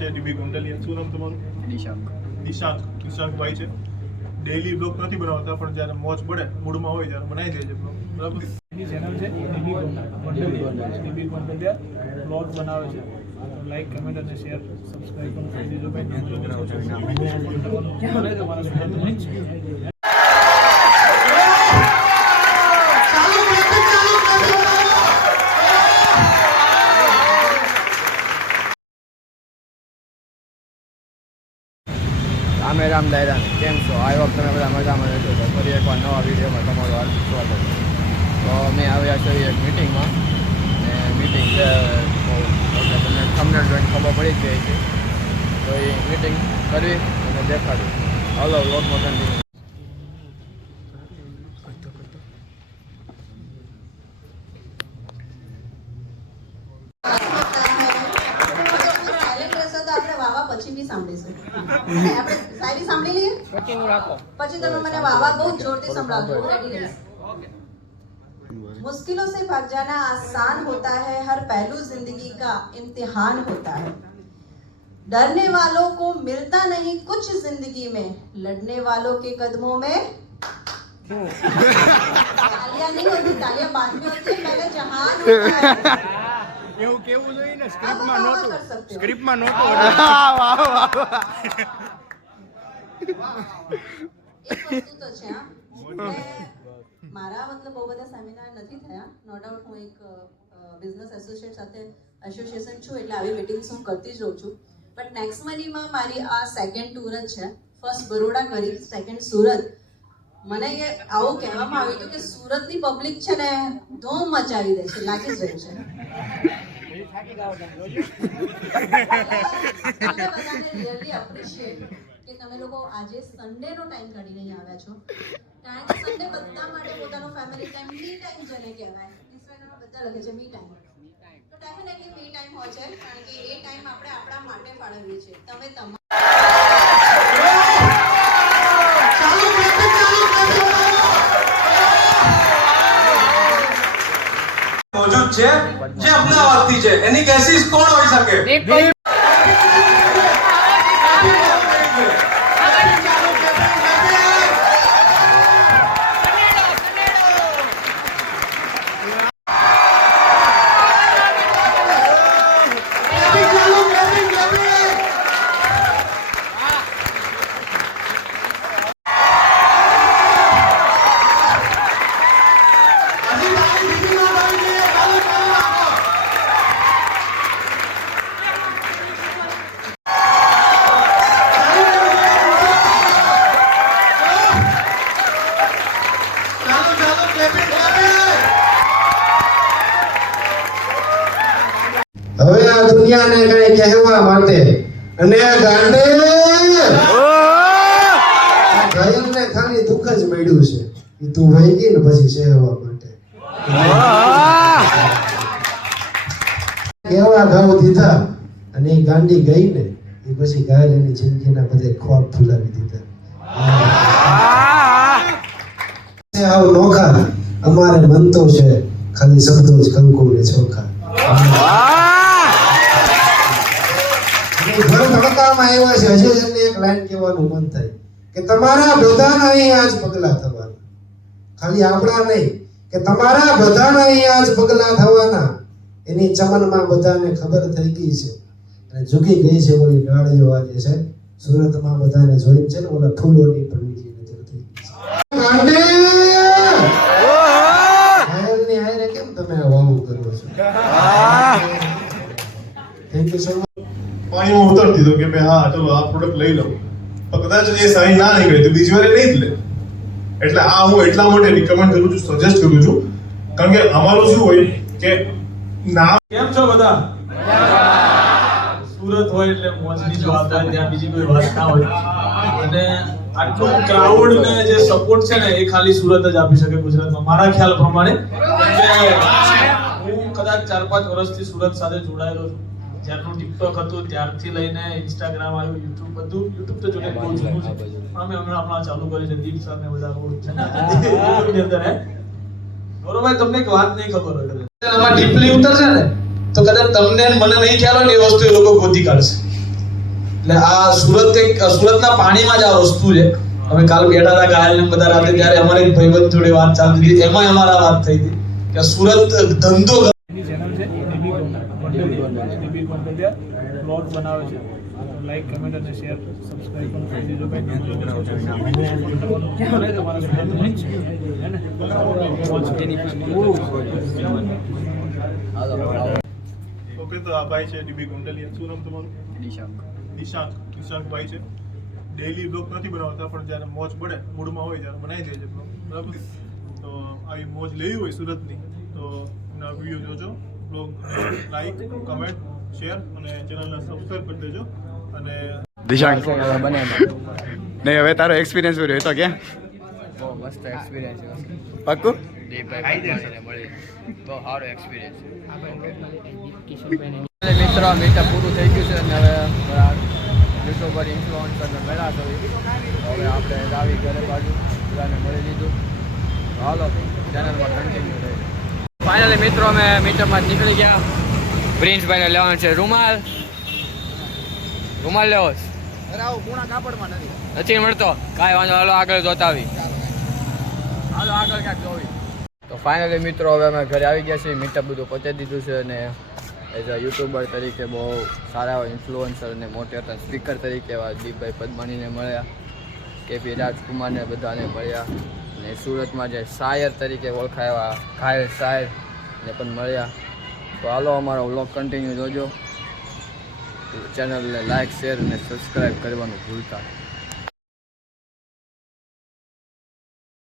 છે ડીબી ગોંડલિયા. શું નામ તમારું? દિશાંકભાઈ છે. ડેઈલી બ્લોગ નથી બનાવતા, પણ જ્યારે મોજ પડે મૂડમાં હોય ત્યારે બનાવી દે છે બ્લોગ. બરાબર. એની ચેનલ છે ડીબી ગોંડલિયા બ્લોગ બનાવે છે. લાઈક, કમેન્ટ અને શેર, સબસ્ક્રાઇબ પણ કરી દેજો ભાઈ. રામ દાયરા કેમ છો? આ વખતે તમે બધા મજામાં રહેશો. તો ફરી એકવાર નવા વિડીયોમાં તમારું હાર્દિક સ્વાગત છે. તો અમે આવ્યા છીએ એક મિટિંગમાં, ને મિટિંગ છે તમને થંબનેલ જોઈને ખબર પડી જ ગઈ છે. તો એ મિટિંગ કરવી અને દેખાડવી. હાલો વ્લોગમાં કન્ટિન્યુ. પછી બી સાંભળીશું. આપણે સારી સાંભળી લઈએ, પછી તમે મને વાવા બહુ જોરથી સંભળાવજો. હું રેડી રહીશ. मुश्किलों से भाग जाना आसान होता है, हर पहलू जिंदगी का इम्तिहान होता है. डरने वालों को मिलता नहीं कुछ जिंदगी में, लड़ने वालों के कदमों में तालियां नहीं होती, तालियां बाद में होती है, पहले जहान होता है. એવું કેવું જોઈએ ને, સ્ક્રિપ્ટમાં નહોતું. સ્ક્રિપ્ટમાં એક વસ્તુ તો છે, મારા મતલબ બહુ બધા સેમિનાર નથી થયા. નો ડાઉટ હું એક બિઝનેસ એસોસિએશન છું, એટલે આવી મીટિંગ્સ હું કરતી જ રહું છું. બટ નેક્સ્ટ મનીમાં મારી આ સેકન્ડ ટૂર જ છે. ફર્સ્ટ બરોડા કરી, સેકન્ડ સુરત. મને આવું કહેવામાં આવ્યું હતું કે સુરતની પબ્લિક છે ને ધૂમ મચાવી દે છે, લાગી જ રહ્યું છે. કે તમે લોકો આજે સન્ડે નો ટાઈમ કાઢીને અહીં આવ્યા છો, કારણ કે સન્ડે બધા માટે પોતાનો ફેમિલી ટાઈમ, મી ટાઈમ જેને કહેવાય. ઇન્સ્ટાગ્રામમાં બધા લખે છે મી ટાઈમ. તો ડેફિનેટલી મી ટાઈમ હોય છે, કારણ કે એ ટાઈમ આપણે આપણા માટે ફાળવીએ છીએ. તમે મોજૂદ છે જે અમદાવાદથી છે. એની કેસીસ કોણ હોઈ શકે? હવે આ દુનિયાને કઈ કહેવા માટે અને ગાંડે ગાયને ખાલી દુઃખ જ મળ્યું છે કે તું વહી ગઈ ને પછી સહેવા માટે કેવા ઘાવ દીધા, અને એ ગાંડી ગઈ ને એ પછી ગાયલ એની જિંદગીના બધે ખ્વાબ ફૂલાવી દીધા. આવ નોખા અમારે મનતો છે, ખાલી શબ્દો જ કંકુ ને ચોખા. ઘર ધડકામાં આવ્યા છે. હજી એમને એક લાઈન કહેવાનું મન થાય કે તમારા બધાના અહીંયા જ પગલા થવાના, ખાલી આપણા નહીં, કે તમારા બધાના અહીંયા જ પગલા થવાના. એની ચમનમાં બધાને ખબર થઈ ગઈ છે અને ઝૂકી ગઈ છે ઓલી ડાળીઓ. આજે છે સુરતમાં બધાને જોઈને છે ને ઓલા ફૂલોની પણ બીજી નજર થઈ ગઈ છે. ગાયલની હારે કેમ તમે આ વાવું કરો છો? Thank you so much. પાણીમાં ઉતર દીધો કે ભાઈ હા ચલો આ પ્રોડક્ટ લઈ લઉં, પણ કદાચ એ સારી ના નીકળે તો બીજી વાર નહીં જ લે. એટલે આ હું એટલા માટે રિકમેન્ડ કરું છું, સજેસ્ટ કરું છું, કારણ કે અમારું શું હોય કે નામ. કેમ છો બધા? સુરત હોય એટલે મોજની જ વાત હોય, ત્યાં બીજી કોઈ વાત ના હોય. અને આટલું ક્રાઉડ ને જે સપોર્ટ છે ને એ ખાલી સુરત જ આપી શકે ગુજરાતમાં, મારા ખ્યાલ પ્રમાણે. હું કદાચ 4-5 વર્ષથી સુરત સાથે જોડાયેલો છું. જ્યારનું ટિકટોક હતું ત્યારથી લઈને ઇન્સ્ટાગ્રામ આવ્યું, યુટ્યુબ, બધું. યુટ્યુબ તો જોકે બહુ જૂનું છે, અમે હમણાં ચાલુ કર્યું છે. દીપ સર ને બધા યુટ્યુબની અંદર હે. ગૌરવભાઈ, તમને એક વાત નહીં ખબર હોય, આમાં ડીપલી ઉતરશે ને તો કદાચ તમને મને નહીં ખ્યાલ હોય ને એ વસ્તુ એ લોકો ગોતી કાઢશે. એટલે આ સુરતના પાણીમાં જ આ વસ્તુ છે. અમે કાલ બેઠા હતા ઘાયલ ને બધા રાતે, ત્યારે અમારે એક ભાઈબંધ જોડે વાત ચાલતી હતી, એમાં અમારા વાત થઈ હતી કે સુરત ધંધો ચેનલ છે ડીબી ગોંડલિયા બ્લોગ બનાવે છે. લાઈક, કમેન્ટ અને શેર, સબસ્ક્રાઇબ પણ કરી દેજો ભાઈ. ઓકે, તો આ ભાઈ છે ડીબી ગોંડલિયા. શું નામ તમારું? નિશાંકભાઈ છે. ડેઈલી બ્લોગ નથી બનાવતા, પણ જ્યારે મોજ પડે, મૂડમાં હોય ત્યારે બનાવી દે છે બ્લોગ, બરાબર. તો આવી મોજ લેવી હોય સુરતની તો એના વિડીયો જોજો. બ્લોગ લાઈક, કમેન્ટ, શેર અને ચેનલને સબસ્ક્રાઇબ કરી દેજો. અને દિશાંક બને નહીં, હવે તારો એક્સપિરિયન્સ રહ્યો તો ક્યાં બહુ મસ્ત એક્સપિરિયન્સ છે. પાક્કું દીપભાઈ પદમાણીને મળી બહુ સારો એક્સપિરિયન્સ. મિત્રો મીટઅપ પૂરું થઈ ગયું છે અને હવે યુટ્યુબર ઇન્ફ્લુઅન્સરને મળ્યા તો હવે આપણે આવી ઘરે બાજુ બધાને મળી લીધું. હાલો ચેનલમાં કન્ટિન્યુ રહે. ફાઇનલી મિત્રો અમે મીટઅપમાં નીકળી ગયા. પ્રિન્સભાઈને લેવાનું છે રૂમાલ લેવો છે. નથી મળતો, કાંઈ વાંધો. હાલો આગળ જોતા આવી, હાલો આગળ ક્યાંક જોવી. તો ફાઇનલી મિત્રો હવે અમે ઘરે આવી ગયા છીએ. મીટઅપ બધું પતાવી દીધું છે અને એઝ અ યુટ્યુબર તરીકે બહુ સારા એવા ઇન્ફ્લુઅન્સર અને મોટિવેટર સ્પીકર તરીકે એવા દીપભાઈ પદમાણીને મળ્યા, કેપી રાજકુમારને બધાને મળ્યા, અને સુરતમાં જે શાયર તરીકે ઓળખાય એવા ઘાયલ શાયરને પણ મળ્યા. તો હાલો અમારો વ્લોગ કન્ટિન્યુ જોજો. ચેનલને લાઇક, શેર અને સબસ્ક્રાઈબ કરવાનું ભૂલતા નહીં.